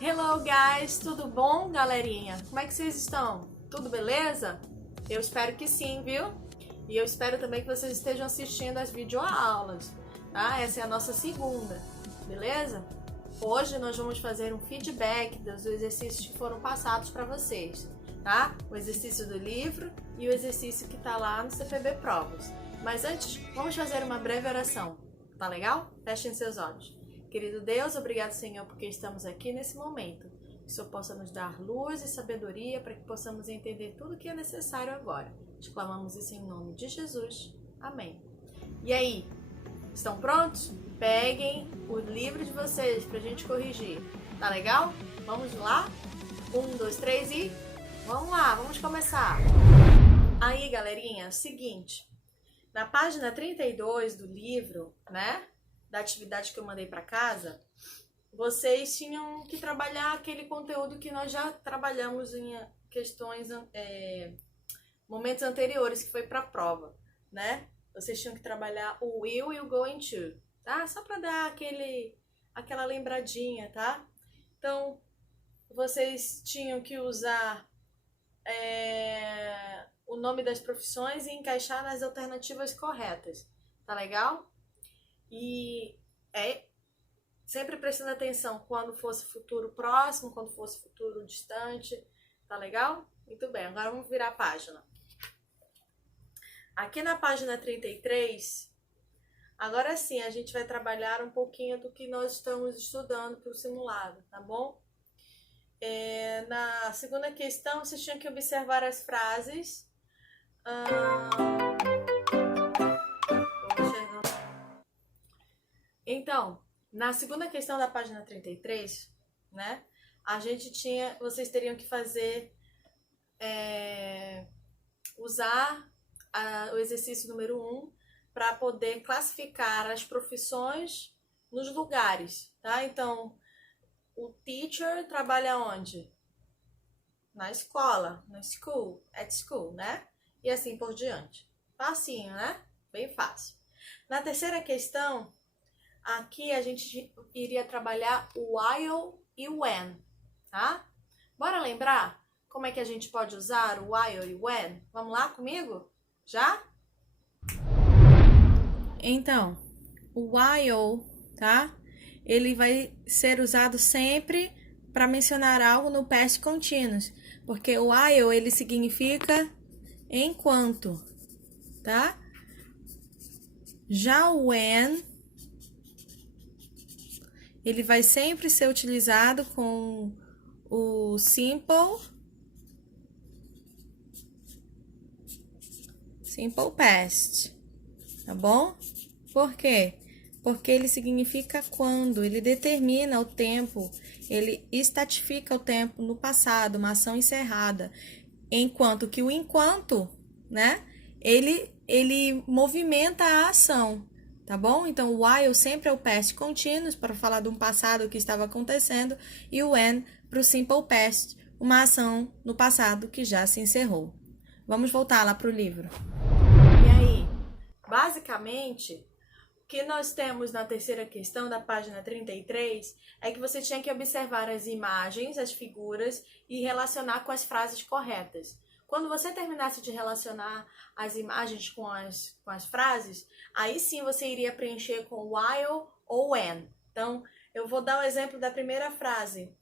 Hello guys, tudo bom, galerinha? Como é que vocês estão? Tudo beleza? Eu espero que sim, viu? E eu espero também que vocês estejam assistindo as videoaulas, tá? Essa é a nossa segunda, beleza? Hoje nós vamos fazer um feedback dos exercícios que foram passados para vocês, tá? O exercício do livro e o exercício que tá lá no CPB Provas. Mas antes, vamos fazer uma breve oração, tá legal? Fechem seus olhos. Querido Deus, obrigado, Senhor, porque estamos aqui nesse momento. Que o Senhor possa nos dar luz e sabedoria para que possamos entender tudo o que é necessário agora. Te clamamos isso em nome de Jesus. Amém. E aí, estão prontos? Peguem o livro de vocês para a gente corrigir. Tá legal? Vamos lá? 1, 2, 3 e... Vamos lá, vamos começar. Aí, galerinha, seguinte. Na página 32 do livro, né? Da atividade que eu mandei para casa, vocês tinham que trabalhar aquele conteúdo que nós já trabalhamos em questões, momentos anteriores, que foi para a prova, né? Vocês tinham que trabalhar o will e o going to, tá? Só para dar aquela lembradinha, tá? Então, vocês tinham que usar o nome das profissões e encaixar nas alternativas corretas, tá legal? E sempre prestando atenção quando fosse futuro próximo, quando fosse futuro distante, tá legal? Muito bem, agora vamos virar a página. Aqui na página 33, agora sim a gente vai trabalhar um pouquinho do que nós estamos estudando para o simulado, tá bom? Na segunda questão, vocês tinham que observar as frases. Então, na segunda questão da página 33, né? Vocês teriam que fazer, usar o exercício número 1 para poder classificar as profissões nos lugares, tá? Então, o teacher trabalha onde? Na escola, no school, at school, né? E assim por diante. Facinho, né? Bem fácil. Na terceira questão, aqui a gente iria trabalhar o while e o when, tá? Bora lembrar como é que a gente pode usar o while e o when? Vamos lá comigo? Já? Então, o while, tá? Ele vai ser usado sempre para mencionar algo no past continuous, porque o while ele significa enquanto, tá? Já o when ele vai sempre ser utilizado com o simple past, tá bom? Por quê? Porque ele significa quando, ele determina o tempo, ele estatifica o tempo no passado, uma ação encerrada, enquanto que o enquanto, né? Ele movimenta a ação, tá bom? Então, o while sempre é o past continuous, para falar de um passado que estava acontecendo, e o when para o simple past, uma ação no passado que já se encerrou. Vamos voltar lá para o livro. E aí, basicamente, o que nós temos na terceira questão da página 33 é que você tinha que observar as imagens, as figuras e relacionar com as frases corretas. Quando você terminasse de relacionar as imagens com as frases, aí sim você iria preencher com while ou when. Então, eu vou dar o exemplo da primeira frase.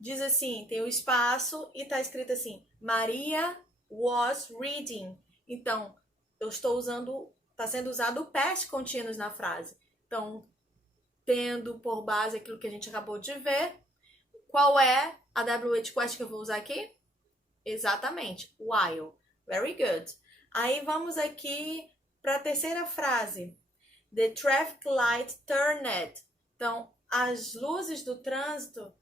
Diz assim, tem o espaço e está escrito assim, Maria was reading. Então, está sendo usado o past continuous na frase. Então, tendo por base aquilo que a gente acabou de ver, qual é a WH question que eu vou usar aqui? Exatamente, while. Very good. Aí vamos aqui para a terceira frase. The traffic light turned. Então, as luzes do trânsito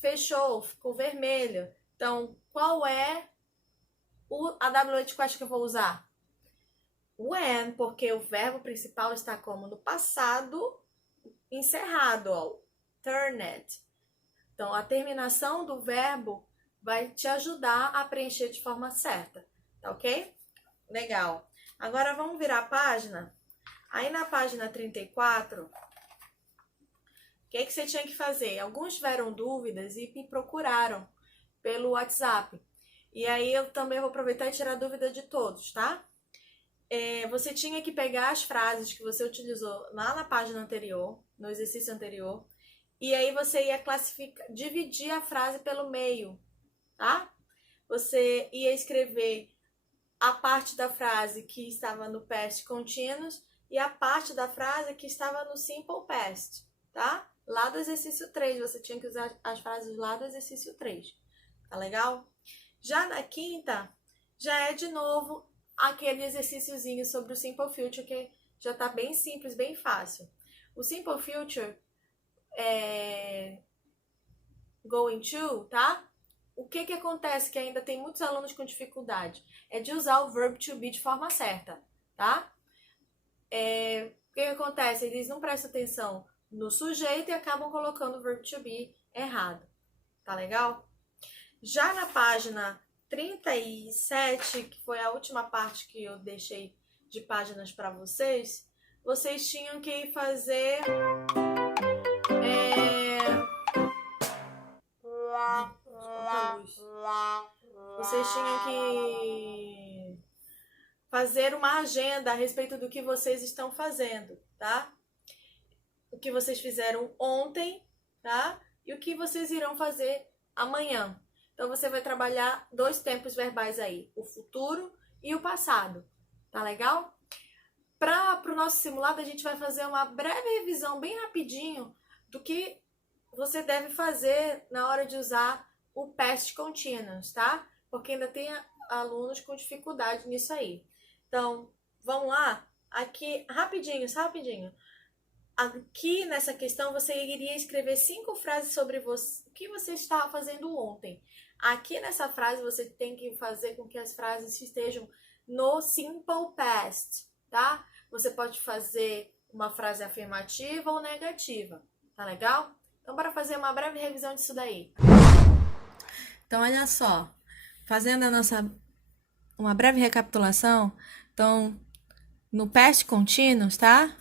fechou, ficou vermelho. Então, qual é a WH question que eu vou usar? When, porque o verbo principal está como no passado encerrado, ó, turned. Então, a terminação do verbo vai te ajudar a preencher de forma certa, tá ok? Legal. Agora vamos virar a página. Aí na página 34, o que você tinha que fazer? Alguns tiveram dúvidas e me procuraram pelo WhatsApp. E aí eu também vou aproveitar e tirar dúvida de todos, tá? Você tinha que pegar as frases que você utilizou lá na página anterior, no exercício anterior, e aí você ia dividir a frase pelo meio, tá? Você ia escrever a parte da frase que estava no past continuous e a parte da frase que estava no simple past, tá? Lá do exercício 3, você tinha que usar as frases lá do exercício 3, tá legal? Já na quinta, já é de novo aquele exercíciozinho sobre o simple future, que já tá bem simples, bem fácil. O simple future é going to, tá? O que acontece que ainda tem muitos alunos com dificuldade? É de usar o verb to be de forma certa, tá? O que acontece? Eles não prestam atenção no sujeito e acabam colocando o verb to be errado, tá legal? Já na página 37, que foi a última parte que eu deixei de páginas para vocês, vocês tinham que fazer vocês tinham que fazer uma agenda a respeito do que vocês estão fazendo, tá? O que vocês fizeram ontem, tá? E o que vocês irão fazer amanhã. Então, você vai trabalhar 2 tempos verbais aí, o futuro e o passado, tá legal? Para o nosso simulado, a gente vai fazer uma breve revisão bem rapidinho do que você deve fazer na hora de usar o past continuous, tá? Porque ainda tem alunos com dificuldade nisso aí. Então, vamos lá? Aqui, rapidinho. Aqui nessa questão, você iria escrever 5 frases sobre o que você estava fazendo ontem. Aqui nessa frase, você tem que fazer com que as frases estejam no simple past, tá? Você pode fazer uma frase afirmativa ou negativa, tá legal? Então, bora fazer uma breve revisão disso daí. Então, olha só, fazendo uma breve recapitulação, então, no past continuous, tá?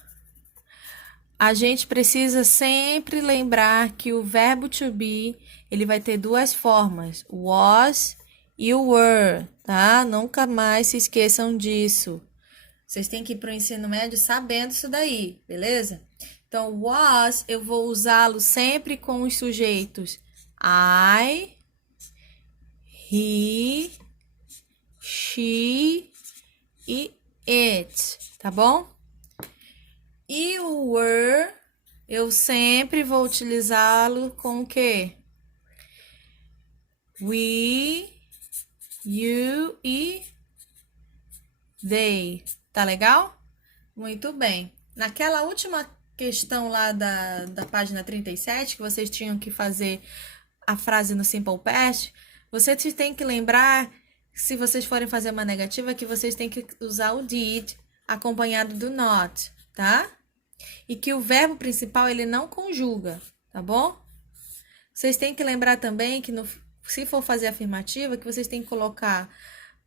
A gente precisa sempre lembrar que o verbo to be, ele vai ter 2 formas, o was e o were, tá? Nunca mais se esqueçam disso. Vocês têm que ir para o ensino médio sabendo isso daí, beleza? Então, was, eu vou usá-lo sempre com os sujeitos I, he, she e it, tá bom? E o were, eu sempre vou utilizá-lo com o quê? We, you e they. Tá legal? Muito bem. Naquela última questão lá da página 37, que vocês tinham que fazer a frase no simple past, vocês têm que lembrar, se vocês forem fazer uma negativa, que vocês têm que usar o did acompanhado do not, tá? E que o verbo principal, ele não conjuga, tá bom? Vocês têm que lembrar também que se for fazer afirmativa, que vocês têm que colocar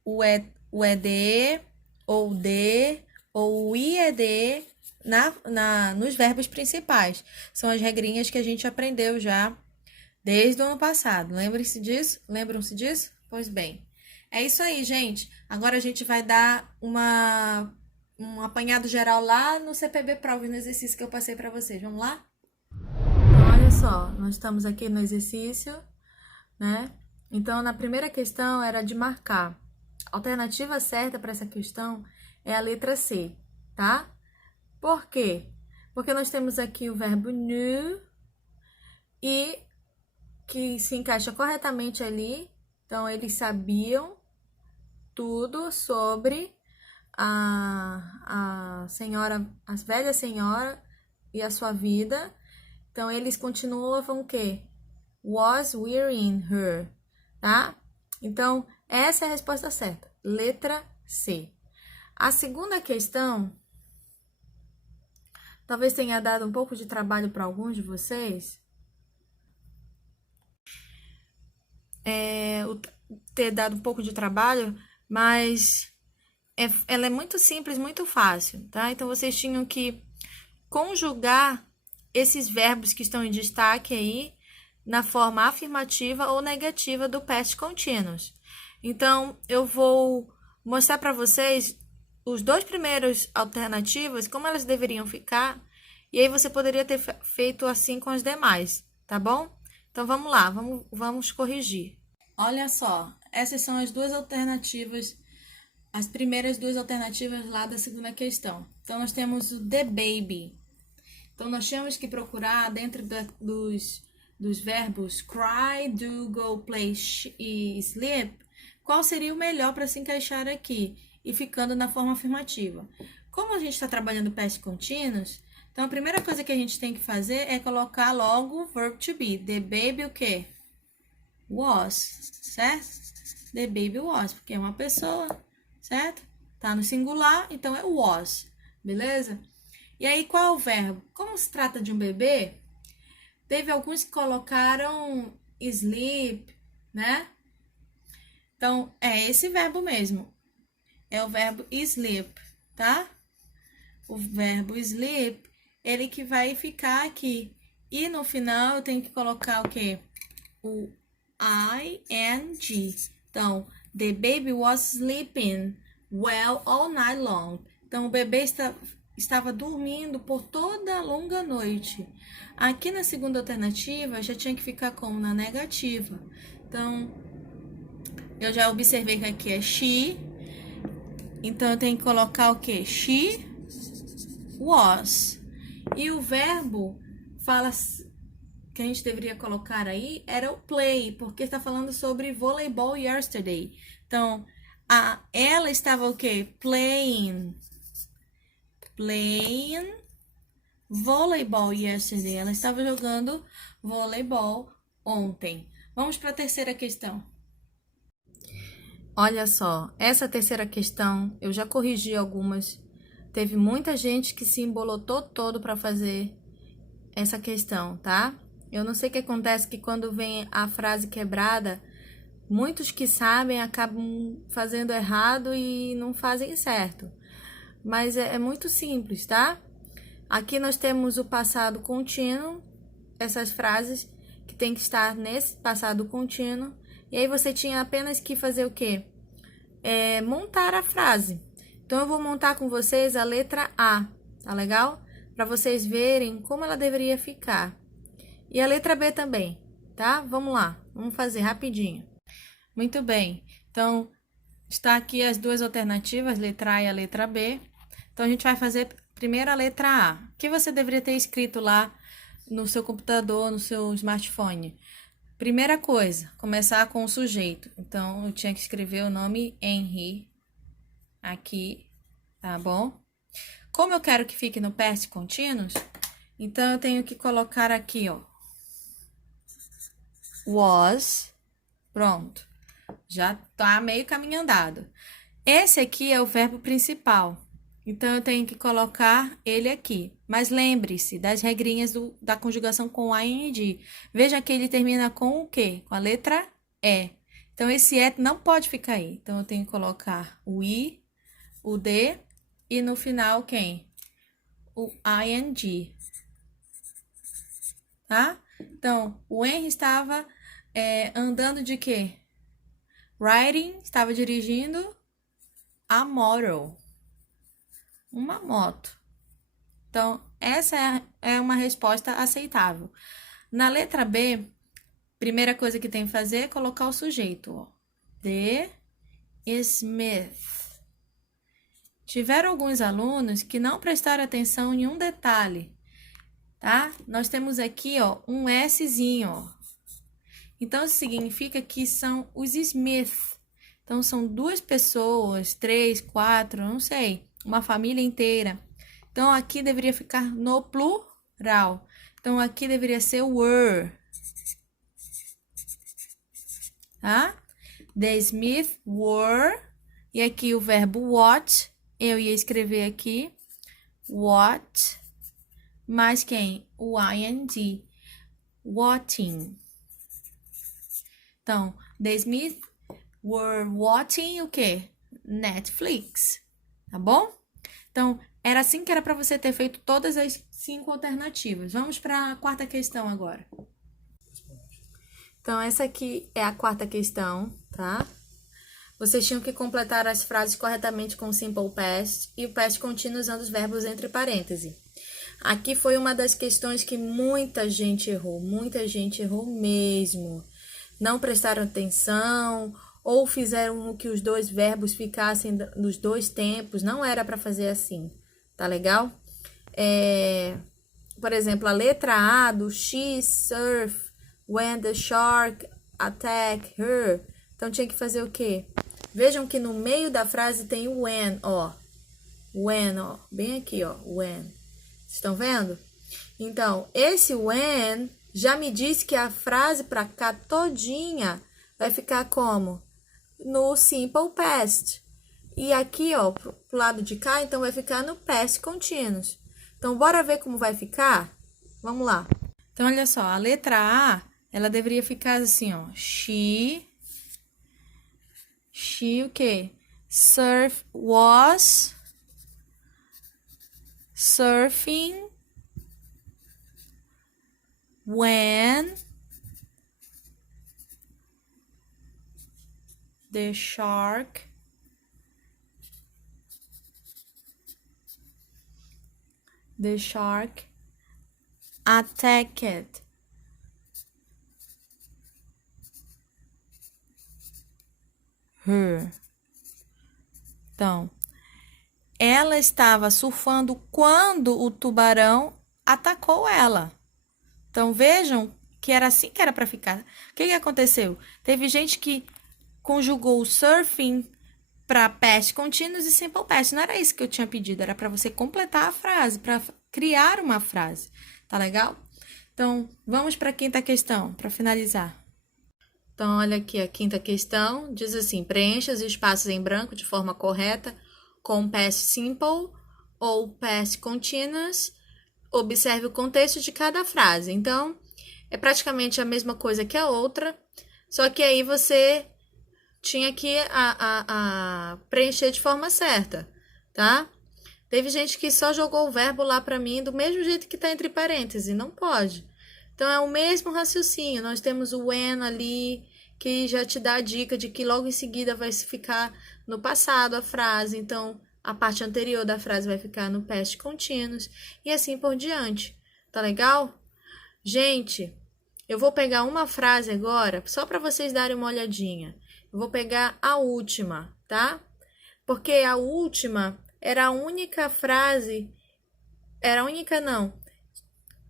o ED, ou D, ou o IED nos verbos principais. São as regrinhas que a gente aprendeu já desde o ano passado. Lembram-se disso? Pois bem. É isso aí, gente. Agora a gente vai dar um apanhado geral lá no CPB Prova, no exercício que eu passei para vocês. Vamos lá? Então, olha só, nós estamos aqui no exercício, né? Então, na primeira questão era de marcar. A alternativa certa para essa questão é a letra C, tá? Por quê? Porque nós temos aqui o verbo knew e que se encaixa corretamente ali. Então, eles sabiam tudo sobre a velha senhora e a sua vida. Então, eles continuavam o quê? Was wearing her, tá? Então, essa é a resposta certa, letra C. A segunda questão, talvez tenha dado um pouco de trabalho para alguns de vocês. Ter dado um pouco de trabalho, mas ela é muito simples, muito fácil, tá? Então, vocês tinham que conjugar esses verbos que estão em destaque aí na forma afirmativa ou negativa do past continuous. Então, eu vou mostrar para vocês os dois primeiros alternativas, como elas deveriam ficar, e aí você poderia ter feito assim com as demais, tá bom? Então, vamos lá, vamos corrigir. Olha só, essas são as duas alternativas, as primeiras duas alternativas lá da segunda questão. Então, nós temos o the baby. Então, nós temos que procurar dentro dos verbos cry, do, go, play e sleep, qual seria o melhor para se encaixar aqui e ficando na forma afirmativa. Como a gente está trabalhando past continuous, então a primeira coisa que a gente tem que fazer é colocar logo o verb to be. The baby o quê? Was, certo? The baby was, porque é uma pessoa, certo? Tá no singular, então é was, beleza? E aí, qual é o verbo? Como se trata de um bebê, teve alguns que colocaram sleep, né? Então, é esse verbo mesmo. É o verbo sleep, tá? O verbo sleep, ele que vai ficar aqui. E no final, eu tenho que colocar o quê? O ing. Então, the baby was sleeping well all night long. Então, o bebê estava dormindo por toda a longa noite. Aqui na segunda alternativa, já tinha que ficar como na negativa. Então, eu já observei que aqui é she. Então, eu tenho que colocar o quê? She was. E o verbo fala que a gente deveria colocar aí era o play, porque está falando sobre volleyball yesterday. Então, ela estava o quê? Playing volleyball yesterday. Ela estava jogando voleibol ontem. Vamos para a terceira questão. Olha só, essa terceira questão eu já corrigi algumas. Teve muita gente que se embolotou todo para fazer essa questão, tá? Eu não sei o que acontece, que quando vem a frase quebrada, muitos que sabem acabam fazendo errado e não fazem certo. Mas é muito simples, tá? Aqui nós temos o passado contínuo, essas frases que tem que estar nesse passado contínuo. E aí você tinha apenas que fazer o quê? Montar a frase. Então, eu vou montar com vocês a letra A, tá legal? Para vocês verem como ela deveria ficar. E a letra B também, tá? Vamos lá, vamos fazer rapidinho. Muito bem, então, está aqui as duas alternativas, letra A e a letra B. Então, a gente vai fazer primeiro a letra A. O que você deveria ter escrito lá no seu computador, no seu smartphone? Primeira coisa, começar com o sujeito. Então, eu tinha que escrever o nome Henry aqui, tá bom? Como eu quero que fique no past continuous, então eu tenho que colocar aqui, ó, was, pronto. Já tá meio caminho andado. Esse aqui é o verbo principal. Então, eu tenho que colocar ele aqui. Mas lembre-se das regrinhas da conjugação com ing. Veja que ele termina com o quê? Com a letra E. Então, esse E não pode ficar aí. Então, eu tenho que colocar o I, o D e no final quem? O ing. Tá? Então, o Henry estava andando de quê? Riding, estava dirigindo a motor. Uma moto. Então, essa é uma resposta aceitável. Na letra B, primeira coisa que tem que fazer é colocar o sujeito. Ó. The Smith. Tiveram alguns alunos que não prestaram atenção em um detalhe, tá? Nós temos aqui, ó, um Szinho, ó. Então, isso significa que são os Smith. Então, são duas pessoas, 3, 4, não sei, uma família inteira. Então, aqui deveria ficar no plural. Então, aqui deveria ser were. Tá? The Smith were. E aqui o verbo what. Eu ia escrever aqui what. Mais quem? O ing. Watching. Então, the Smith were watching o quê? Netflix. Tá bom? Então, era assim que era para você ter feito todas as 5 alternativas. Vamos para a quarta questão agora. Então, essa aqui é a quarta questão, tá? Vocês tinham que completar as frases corretamente com o simple past e o past contínuo usando os verbos entre parênteses. Aqui foi uma das questões que muita gente errou mesmo. Não prestaram atenção ou fizeram que os dois verbos ficassem nos dois tempos. Não era para fazer assim, tá legal? Por exemplo, a letra A do she surf when the shark attack her. Então, tinha que fazer o quê? Vejam que no meio da frase tem o when, ó. When, ó. Bem aqui, ó. When. Estão vendo? Então, esse when já me disse que a frase para cá todinha vai ficar como? No simple past. E aqui, ó, pro lado de cá, então vai ficar no past continuous. Então, bora ver como vai ficar? Vamos lá. Então, olha só, a letra A, ela deveria ficar assim, ó. She o quê? Was surfing when the shark attacked her. Então, ela estava surfando quando o tubarão atacou ela. Então, vejam que era assim que era para ficar. O que aconteceu? Teve gente que conjugou o surfing para past continuous e simple past. Não era isso que eu tinha pedido, era para você completar a frase, para criar uma frase. Tá legal? Então, vamos para a quinta questão, para finalizar. Então, olha aqui a quinta questão. Diz assim, preencha os espaços em branco de forma correta com past simple ou past continuous. Observe o contexto de cada frase. Então, é praticamente a mesma coisa que a outra, só que aí você tinha que preencher de forma certa, tá? Teve gente que só jogou o verbo lá para mim do mesmo jeito que tá entre parênteses, não pode. Então, é o mesmo raciocínio. Nós temos o when ali, que já te dá a dica de que logo em seguida vai ficar no passado a frase. Então, a parte anterior da frase vai ficar no past continuous e assim por diante. Tá legal? Gente, eu vou pegar uma frase agora, só para vocês darem uma olhadinha. Eu vou pegar a última, tá? Porque a última era a única frase...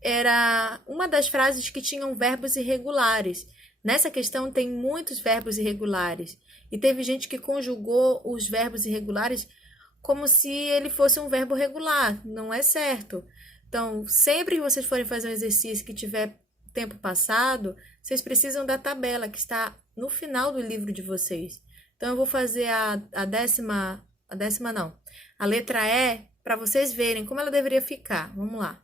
Era uma das frases que tinham verbos irregulares. Nessa questão tem muitos verbos irregulares. E teve gente que conjugou os verbos irregulares como se ele fosse um verbo regular. Não é certo. Então, sempre que vocês forem fazer um exercício que tiver tempo passado, vocês precisam da tabela que está no final do livro de vocês. Então, eu vou fazer a letra E, para vocês verem como ela deveria ficar. Vamos lá.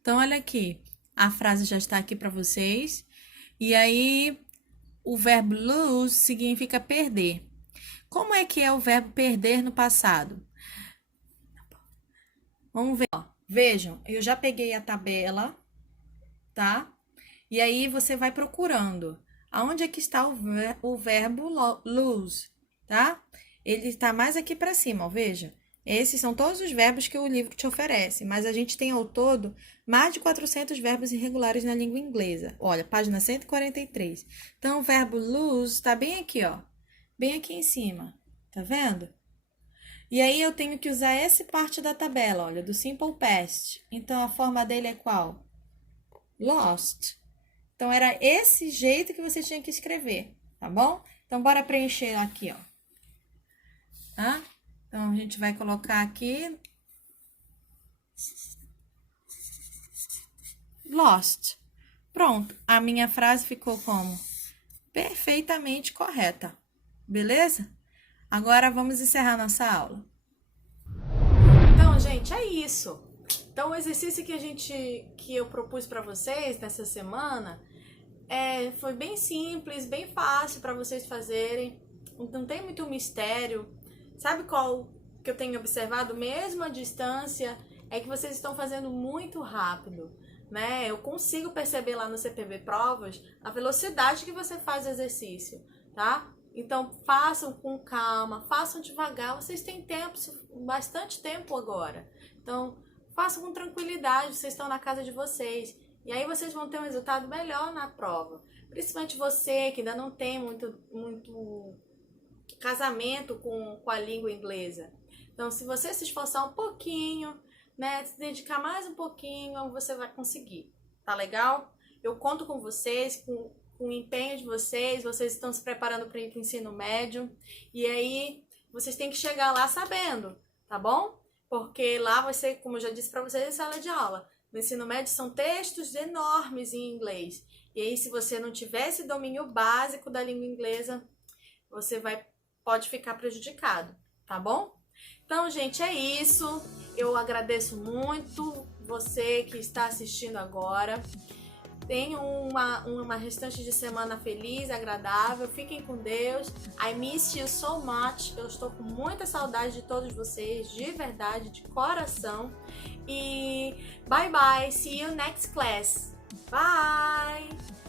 Então, olha aqui, a frase já está aqui para vocês. E aí, o verbo lose significa perder. Como é que é o verbo perder no passado? Vamos ver, ó. Vejam, eu já peguei a tabela, tá? E aí, você vai procurando. Aonde é que está o verbo lose, tá? Ele está mais aqui para cima, ó, veja. Esses são todos os verbos que o livro te oferece, mas a gente tem ao todo mais de 400 verbos irregulares na língua inglesa. Olha, página 143. Então, o verbo lose está bem aqui, ó. Bem aqui em cima. Tá vendo? E aí, eu tenho que usar essa parte da tabela, olha, do simple past. Então, a forma dele é qual? Lost. Então, era esse jeito que você tinha que escrever, tá bom? Então, bora preencher aqui, ó. Tá? Então, a gente vai colocar aqui lost. Pronto, a minha frase ficou como? Perfeitamente correta, beleza? Agora, vamos encerrar nossa aula. Então, gente, é isso. Então, o exercício que eu propus para vocês nessa semana foi bem simples, bem fácil para vocês fazerem. Não tem muito mistério. Sabe qual que eu tenho observado? Mesmo à distância, é que vocês estão fazendo muito rápido, né? Eu consigo perceber lá no CPB Provas a velocidade que você faz o exercício, tá? Então, façam com calma, façam devagar. Vocês têm tempo, bastante tempo agora. Então, façam com tranquilidade, vocês estão na casa de vocês. E aí vocês vão ter um resultado melhor na prova. Principalmente você que ainda não tem muito casamento com a língua inglesa. Então, se você se esforçar um pouquinho, né, se dedicar mais um pouquinho, você vai conseguir. Tá legal? Eu conto com vocês, com o empenho de vocês estão se preparando para ir para o ensino médio. E aí, vocês têm que chegar lá sabendo, tá bom? Porque lá vai ser, como eu já disse para vocês, em sala de aula. No ensino médio são textos enormes em inglês. E aí, se você não tiver esse domínio básico da língua inglesa, você pode ficar prejudicado, tá bom? Então, gente, é isso. Eu agradeço muito você que está assistindo agora. Tenham uma restante de semana feliz, agradável. Fiquem com Deus. I miss you so much. Eu estou com muita saudade de todos vocês, de verdade, de coração. E bye bye. See you next class. Bye!